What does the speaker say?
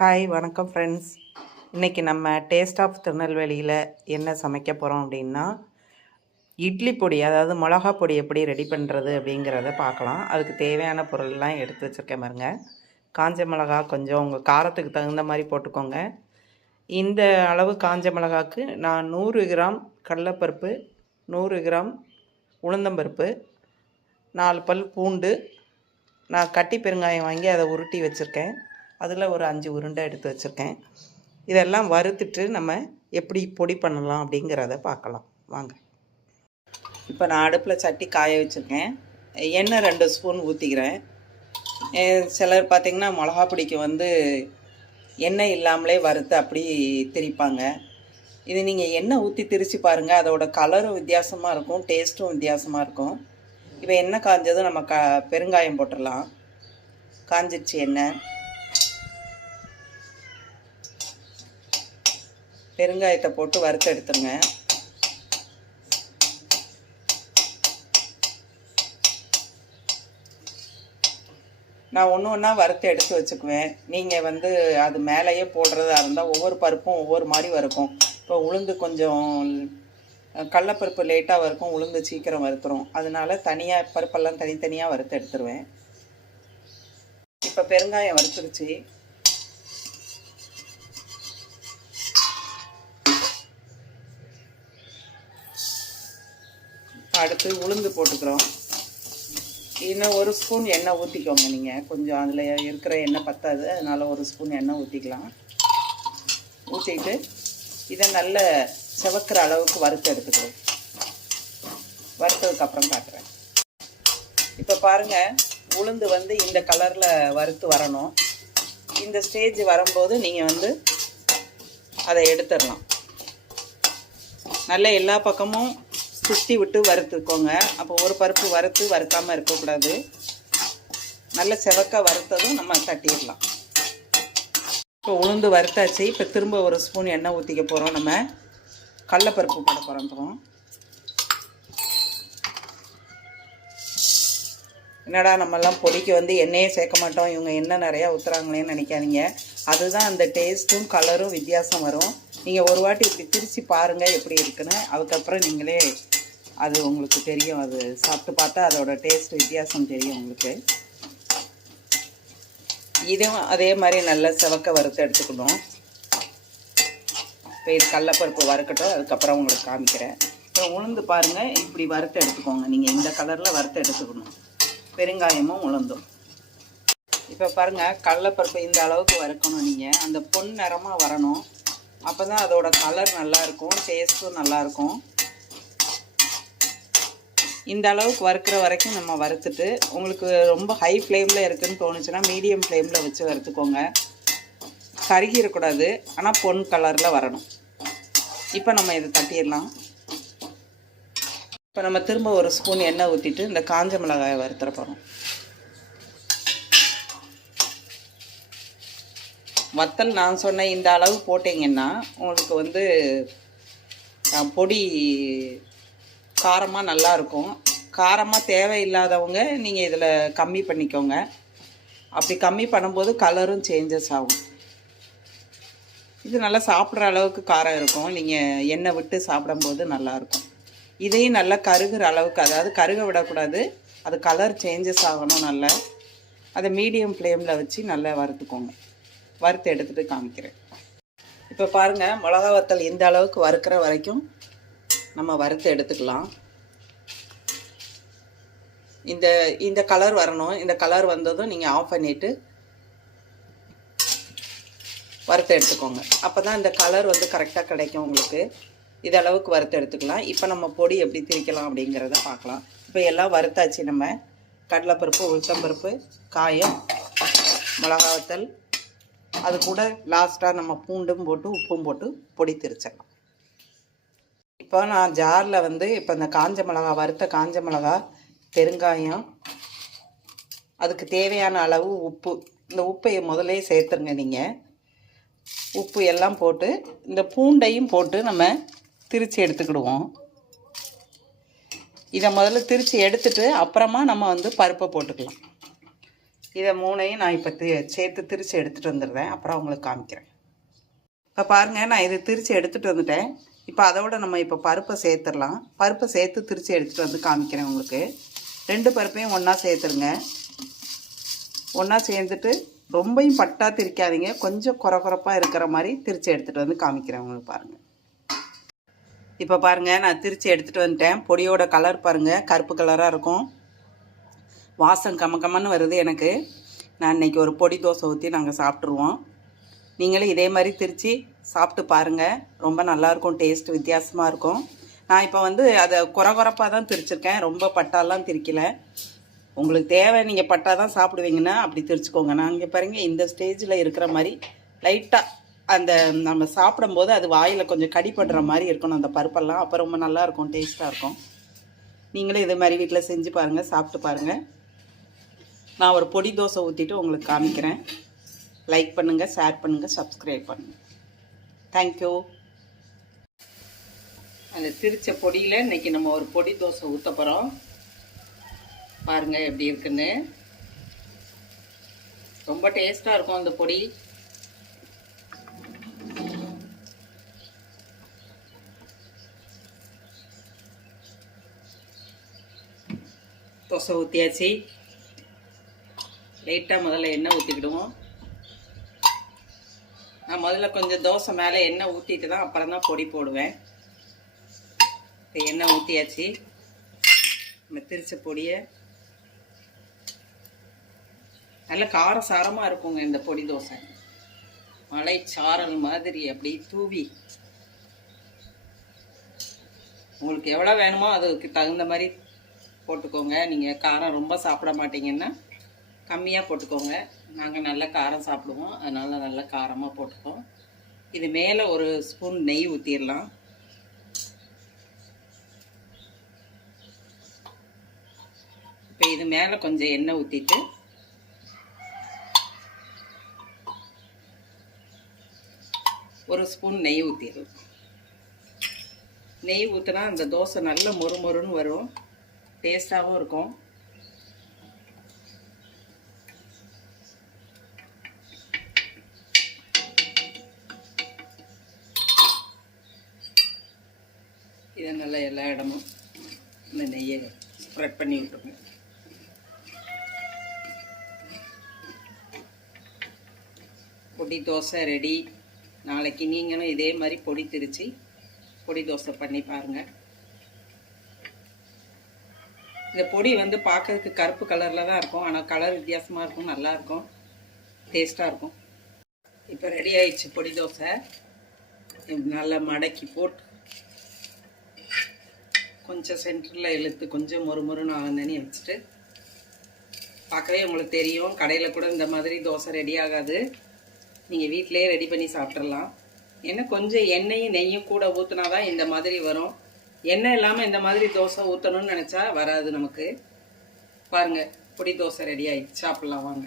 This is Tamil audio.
ஹாய் வணக்கம் ஃப்ரெண்ட்ஸ் இன்றைக்கி நம்ம டேஸ்ட் ஆஃப் திருநெல்வேலியில் என்ன சமைக்க போகிறோம் அப்படின்னா இட்லி பொடி அதாவது மிளகா பொடி எப்படி ரெடி பண்ணுறது அப்படிங்கிறத பார்க்கலாம். அதுக்கு தேவையான பொருள்லாம் எடுத்து வச்சுருக்கேன் பாருங்க. காஞ்ச மிளகா கொஞ்சம் உங்கள் காரத்துக்கு தகுந்த மாதிரி போட்டுக்கோங்க. இந்த அளவு காஞ்ச மிளகாக்கு நான் நூறு கிராம் கடலப்பருப்பு நூறு கிராம் உளுந்தம்பருப்பு நாலு பல் பூண்டு நான் கட்டி பெருங்காயம் வாங்கி அதை உருட்டி வச்சுருக்கேன். அதில் ஒரு அஞ்சு உருண்டை எடுத்து வச்சுருக்கேன். இதெல்லாம் வறுத்துட்டு நம்ம எப்படி பொடி பண்ணலாம் அப்படிங்கிறத பார்க்கலாம். வாங்க. இப்போ நான் அடுப்பில் சட்டி காய வச்சுருக்கேன். எண்ணெய் ரெண்டு ஸ்பூன் ஊற்றிக்கிறேன். சிலர் பார்த்திங்கன்னா மிளகா பொடிக்கு வந்து எண்ணெய் இல்லாமலே வறுத்து அப்படி திரிப்பாங்க. இது நீங்கள் எண்ணெய் ஊற்றி திரித்து பாருங்கள் அதோட கலரும் வித்தியாசமாக இருக்கும். டேஸ்ட்டும் வித்தியாசமாக இருக்கும். இப்போ எண்ணெய் காய்ஞ்சதும் நம்ம க பெருங்காயம் போட்டுடலாம். காஞ்சிடுச்சு எண்ணெய். பெருங்காயத்தை போட்டு வறுத்து நான் ஒன்று ஒன்றா வறுத்து எடுத்து வச்சுக்குவேன். நீங்கள் வந்து அது மேலேயே போடுறதா இருந்தால் ஒவ்வொரு பருப்பும் ஒவ்வொரு மாதிரி வறுக்கும். இப்போ உளுந்து கொஞ்சம் கடலப்பருப்பு லேட்டாக வறுக்கும் உளுந்து சீக்கிரம் வறுத்துரும். அதனால தனியாக பருப்பெல்லாம் தனித்தனியாக வறுத்து எடுத்துருவேன். இப்போ பெருங்காயம் வறுத்துருச்சு. அடுத்து உளுந்து போட்டுக்கிறோம். இன்னும் ஒரு ஸ்பூன் எண்ணெய் ஊற்றிக்கோங்க நீங்கள் கொஞ்சம் அதில் இருக்கிற எண்ணெய் பத்தாது. அதனால் ஒரு ஸ்பூன் எண்ணெய் ஊற்றிக்கலாம் ஊற்றிட்டு இதை நல்ல செவக்கிற அளவுக்கு வறுத்து எடுத்துக்கிறோம் வறுத்ததுக்கப்புறம் காட்டுறேன். இப்போ பாருங்கள் உளுந்து வந்து இந்த கலரில் வறுத்து வரணும். இந்த ஸ்டேஜ் வரும்போது நீங்கள் வந்து அதை எடுத்துடலாம். நல்ல எல்லா பக்கமும் சுற்றி விட்டு வறுத்துக்கோங்க. அப்போ ஒரு பருப்பு வறுத்து வறுக்காமல் இருக்கக்கூடாது. நல்ல செவக்க வறுத்ததும் நம்ம தட்டிடலாம். இப்போ உளுந்து வறுத்தாச்சு. இப்போ திரும்ப ஒரு ஸ்பூன் எண்ணெய் ஊற்றிக்க போகிறோம் நம்ம. கடலப்பருப்பு போட போகிறோம் என்னடா நம்மெல்லாம் பொடிக்கு வந்து எண்ணெயே சேர்க்க மாட்டோம். இவங்க எண்ணெய் நிறையா ஊற்றுறாங்களேன்னு நினைக்காதீங்க. அதுதான் அந்த டேஸ்ட்டும் கலரும் வித்தியாசம் வரும். நீங்கள் ஒரு வாட்டி இப்படி திரிச்சு பாருங்கள் எப்படி இருக்குன்னு. அதுக்கப்புறம் நீங்களே அது உங்களுக்கு தெரியும். அது சாப்பிட்டு பார்த்தா அதோட டேஸ்ட் வித்தியாசம் தெரியும் உங்களுக்கு. இதுவும் அதே மாதிரி நல்லா செவக்க வறுத்து எடுத்துக்கணும். இப்போ இது கடலப்பருப்பு வறுக்கட்டும் அதுக்கப்புறம் உங்களுக்கு காமிக்கிறேன். இப்போ உளுந்து பாருங்கள் இப்படி வறுத்து எடுத்துக்கோங்க. நீங்கள் இந்த கலரில் வறுத்து எடுத்துக்கணும். பெருங்காயமும் உளுந்தும். இப்போ பாருங்கள் கடலப்பருப்பு இந்த அளவுக்கு வறுக்கணும் நீங்கள் அந்த பொன் நிறமாக வரணும். அப்போ தான் அதோட கலர் நல்லாயிருக்கும் டேஸ்ட்டும் நல்லாயிருக்கும் இந்த அளவுக்கு வறுக்கிற வரைக்கும் நம்ம வறுத்துட்டு உங்களுக்கு ரொம்ப ஹை ஃப்ளேமில் இருக்குதுன்னு தோணுச்சுன்னா மீடியம் ஃப்ளேமில் வச்சு வறுத்துக்கோங்க. கருகிடக்கூடாது ஆனால் பொன் கலரில் வரணும். இப்போ நம்ம இதை தட்டிடலாம். இப்போ நம்ம திரும்ப ஒரு ஸ்பூன் எண்ணெய் ஊற்றிட்டு இந்த காஞ்ச மிளகாயை வறுத்துற போகிறோம் வத்தல் நான் சொன்ன இந்த அளவு போட்டிங்கன்னா உங்களுக்கு வந்து பொடி காரமாக நல்லாயிருக்கும் காரமாக தேவையில்லாதவங்க நீங்கள் இதில் கம்மி பண்ணிக்கோங்க. அப்படி கம்மி பண்ணும்போது கலரும் சேஞ்சஸ் ஆகும். இது நல்லா சாப்பிட்ற அளவுக்கு காரம் இருக்கும். நீங்கள் எண்ணெய் விட்டு சாப்பிடும்போது நல்லாயிருக்கும் இதையும் நல்லா கருகிற அளவுக்கு அதாவது கருக விடக்கூடாது. அது கலர் சேஞ்சஸ் ஆகணும் நல்லா. அதை மீடியம் ஃப்ளேமில் வச்சு நல்லா வறுத்துக்கோங்க. வறுத்து எடுத்துகிட்டு காமிக்கிறேன். இப்போ பாருங்கள் மிளகா வத்தல் இந்த அளவுக்கு வறுக்கிற வரைக்கும் நம்ம வறுத்து எடுத்துக்கலாம். இந்த இந்த கலர் வரணும். இந்த கலர் வந்ததும் நீங்கள் ஆஃப் பண்ணிவிட்டு வறுத்து எடுத்துக்கோங்க. அப்போ தான் இந்த கலர் வந்து கரெக்டாக கிடைக்கும் உங்களுக்கு. இதளவுக்கு வறுத்து எடுத்துக்கலாம். இப்போ நம்ம பொடி எப்படி திரிக்கலாம் அப்படிங்கிறத பார்க்கலாம். இப்போ எல்லாம் வறுத்தாச்சு நம்ம. கடலைப்பருப்பு உளுத்தம்பருப்பு காயம் மிளகாவத்தல் அது கூட லாஸ்ட்டாக நம்ம பூண்டும் போட்டு உப்பும் போட்டு பொடி திரிச்சிடலாம். இப்போ நான் ஜாரில் வந்து இப்போ இந்த காஞ்ச மிளகா வறுத்த காஞ்ச மிளகா பெருங்காயம் அதுக்கு தேவையான அளவு உப்பு. இந்த உப்பை முதலே சேர்த்துருங்க நீங்கள் உப்பு எல்லாம் போட்டு இந்த பூண்டையும் போட்டு நம்ம திரித்து எடுத்துக்கிடுவோம். இதை முதல்ல திரித்து எடுத்துட்டு அப்புறமா நம்ம வந்து பருப்பை போட்டுக்கலாம். இதை மூணையும் நான் இப்போ தி சேர்த்து திரித்து எடுத்துகிட்டு வந்துடுறேன். அப்புறம் உங்களுக்கு காமிக்கிறேன். இப்போ பாருங்கள் நான் இதை திரித்து எடுத்துகிட்டு வந்துட்டேன். இப்போ அதோட நம்ம இப்போ பருப்பை சேர்த்துடலாம். பருப்பை சேர்த்து திருச்சி எடுத்துகிட்டு வந்து காமிக்கிறேன் உங்களுக்கு. ரெண்டு பருப்பையும் ஒன்றா சேர்த்துருங்க. ஒன்றா சேர்ந்துட்டு ரொம்பையும் பட்டா திரிக்காதீங்க. கொஞ்சம் குறை குறைப்பாக இருக்கிற மாதிரி திருச்சி எடுத்துகிட்டு வந்து காமிக்கிறேன் உங்களுக்கு பாருங்கள் இப்போ பாருங்கள் நான் திருச்சி எடுத்துகிட்டு வந்துட்டேன். பொடியோட கலர் பாருங்கள் கருப்பு கலராக இருக்கும். வாசம் கம கமன்னு வருது எனக்கு. நான் இன்றைக்கி ஒரு பொடி தோசை ஊற்றி நாங்கள் சாப்பிட்ருவோம் நீங்களும் இதே மாதிரி திருச்சி சாப்பிட்டு பாருங்கள் ரொம்ப நல்லாயிருக்கும் டேஸ்ட் வித்தியாசமாக இருக்கும். நான் இப்போ வந்து அதை குறை குறைப்பாக தான் திரிச்சிருக்கேன். ரொம்ப பட்டாலாம் திரிக்கல. உங்களுக்கு தேவை நீங்கள் பட்டா தான் சாப்பிடுவீங்கன்னா அப்படி திரிச்சுக்கோங்க. நான் இங்கே பாருங்கள் இந்த ஸ்டேஜில் இருக்கிற மாதிரி லைட்டாக அந்த நம்ம சாப்பிடும்போது அது வாயில் கொஞ்சம் கடிப்படுற மாதிரி இருக்கணும் அந்த பருப்பெல்லாம். அப்போ ரொம்ப நல்லாயிருக்கும் டேஸ்ட்டாக இருக்கும். நீங்களும் இதே மாதிரி வீட்டில் செஞ்சு பாருங்கள் சாப்பிட்டு பாருங்கள் நான் ஒரு பொடி தோசை ஊற்றிட்டு உங்களுக்கு காமிக்கிறேன். லைக் பண்ணுங்கள் ஷேர் பண்ணுங்கள் சப்ஸ்கிரைப் பண்ணுங்கள் தேங்க்யூ அந்த திரிச்ச பொடியில் இன்னைக்கு நம்ம ஒரு பொடி தோசை ஊற்ற போகிறோம் பாருங்கள் எப்படி இருக்குன்னு. ரொம்ப டேஸ்ட்டாக இருக்கும் அந்த பொடி. தோசை ஊற்றியாச்சு லைட்டாக முதல்ல எண்ணெய் ஊற்றிக்கிடுவோம் நான் முதல்ல கொஞ்சம் தோசை மேலே எண்ணெய் ஊற்றிட்டு தான் அப்புறம் தான் பொடி போடுவேன். இப்போ எண்ணெய் ஊற்றியாச்சு நம்ம திரிச்ச பொடியை நல்ல கார சாரமாக இருக்குங்க இந்த பொடி தோசை. மலை சாரல் மாதிரி அப்படி தூவி. உங்களுக்கு எவ்வளோ வேணுமோ அதுக்கு தகுந்த மாதிரி போட்டுக்கோங்க. நீங்கள் காரம் ரொம்ப சாப்பிட மாட்டீங்கன்னா கம்மியாக போட்டுக்கோங்க. நாங்கள் நல்ல காரம் சாப்பிடுவோம். அதனால் நல்ல காரமாக போட்டுக்கோம் இது மேலே ஒரு ஸ்பூன் நெய் ஊற்றிடலாம் இப்போ இது மேலே கொஞ்சம் எண்ணெய் ஊற்றிட்டு ஒரு ஸ்பூன் நெய் ஊற்றிடலாம் நெய் ஊற்றினா அந்த தோசை நல்ல மொறு மொறுன்னு வரும். டேஸ்ட்டாகவும் இருக்கும். நல்லா எல்லா இடமும் இந்த நெய்யை ஸ்ப்ரெட் பண்ணி விட்டுருங்க. பொடி தோசை ரெடி நாளைக்கு நீங்களும் இதே மாதிரி பொடி திரிச்சு பொடி தோசை பண்ணி பாருங்கள் இந்த பொடி வந்து பார்க்கறதுக்கு கருப்பு கலரில் தான் இருக்கும். ஆனால் கலர் வித்தியாசமாக இருக்கும் நல்லாயிருக்கும் டேஸ்ட்டாக இருக்கும். இப்போ ரெடி ஆயிடுச்சு பொடி தோசை. நல்லா மடக்கி போட்டு கொஞ்சம் சென்டரில் இழுத்து கொஞ்சம் மொறு மொறுன்னு ஆகந்தனி வச்சுட்டு பார்க்கவே உங்களுக்கு தெரியும் கடையில் கூட இந்த மாதிரி தோசை ரெடி ஆகாது. நீங்கள் வீட்டிலே ரெடி பண்ணி சாப்பிட்றலாம் ஏன்னா கொஞ்சம் எண்ணெயும் நெய்யும் கூட ஊற்றினா தான் இந்த மாதிரி வரும். எண்ணெய் இல்லாமல் இந்த மாதிரி தோசை ஊற்றணும்னு நினச்சா வராது நமக்கு. பாருங்கள் பொடி தோசை ரெடி ஆகிடுச்சு சாப்பிட்லாம் வாங்க.